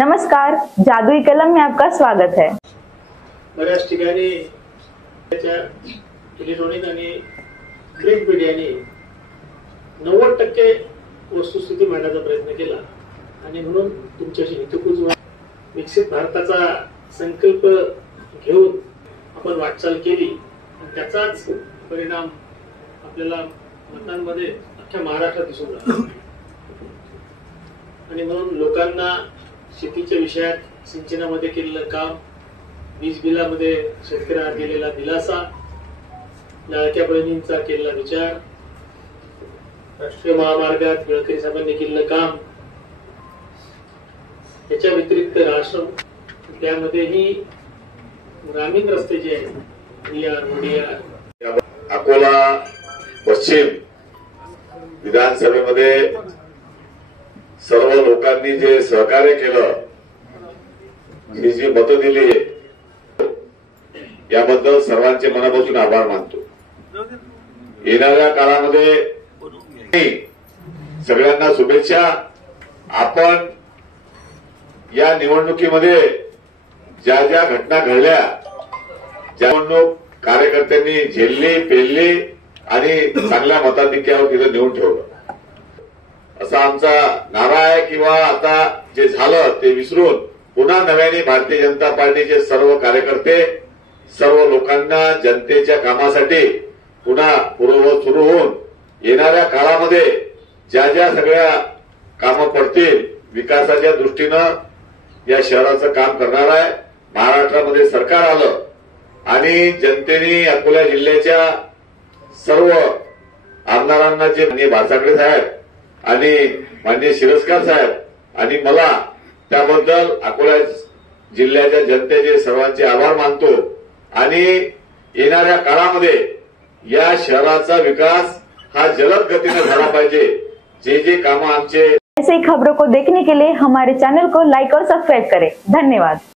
नमस्कार, जादुई कलम में आपका स्वागत है। बऱ्याच ठिकाणी इलेक्ट्रॉनिक आणि प्रिंट मीडियाने 90% वस्तुस्थिती मांडण्याचा प्रयत्न केला आणि म्हणून तुमच्याशी हितगुज विकसित भारताचा संकल्प घेऊन आपण वाटचाल केली आणि त्याचाच परिणाम आपल्याला मतांमध्ये अख्ख्या महाराष्ट्रात दिसून लागला आणि म्हणून लोकांना शेतीच्या विषयात सिंचनामध्ये केलेलं काम, वीज बिलामध्ये शेतकऱ्यांना दिलेला दिलासा, लाडक्या बहिणींचा केलेला विचार, राष्ट्रीय महामार्गात गडकरी साहेबांनी केलेलं काम, त्याच्या व्यतिरिक्त राष्ट्र त्यामध्येही ग्रामीण रस्ते जे आहेत अकोला पश्चिम विधानसभेमध्ये सर्व लोकांनी जे सहकार्य केलं, ही जी मतं दिली, याबद्दल सर्वांचे मनापासून आभार मानतो। येणाऱ्या काळामध्ये सगळ्यांना शुभेच्छा। आपण या निवडणुकीमध्ये ज्या ज्या घटना घडल्या, ज्या निवडणूक कार्यकर्त्यांनी झेलली, पेलली आणि चांगल्या मताधिक्यावर तिथे नेऊन ठेवलं, असा आमचा नारा आहे। किंवा आता जे झालं ते विसरून पुन्हा नव्याने भारतीय जनता पार्टीचे सर्व कार्यकर्ते, सर्व लोकांना जनतेच्या कामासाठी पुन्हा पूर्ववत सुरू होऊन येणाऱ्या काळामध्ये ज्या ज्या सगळ्या कामं पडतील, विकासाच्या दृष्टीनं या शहराचं काम करणार आहे। महाराष्ट्रामध्ये सरकार आलं आणि जनतेने अकोला जिल्ह्याच्या सर्व आमदारांना जे माननीय भासाकडे साहेब आणि माननीय शिरस्कार साहेब आणि मला, त्याबद्दल अकोला जिल्ह्याच्या जनतेचे सर्वांचे आभार मानतो आणि येणाऱ्या काळामध्ये या शहराचा विकास हा जलद गतीने झाला पाहिजे। जे जे कामं आमचे ऐसे ही खबरों को देखने के लिए हमारे चैनल को लाइक और सब्सक्राइब करें। धन्यवाद।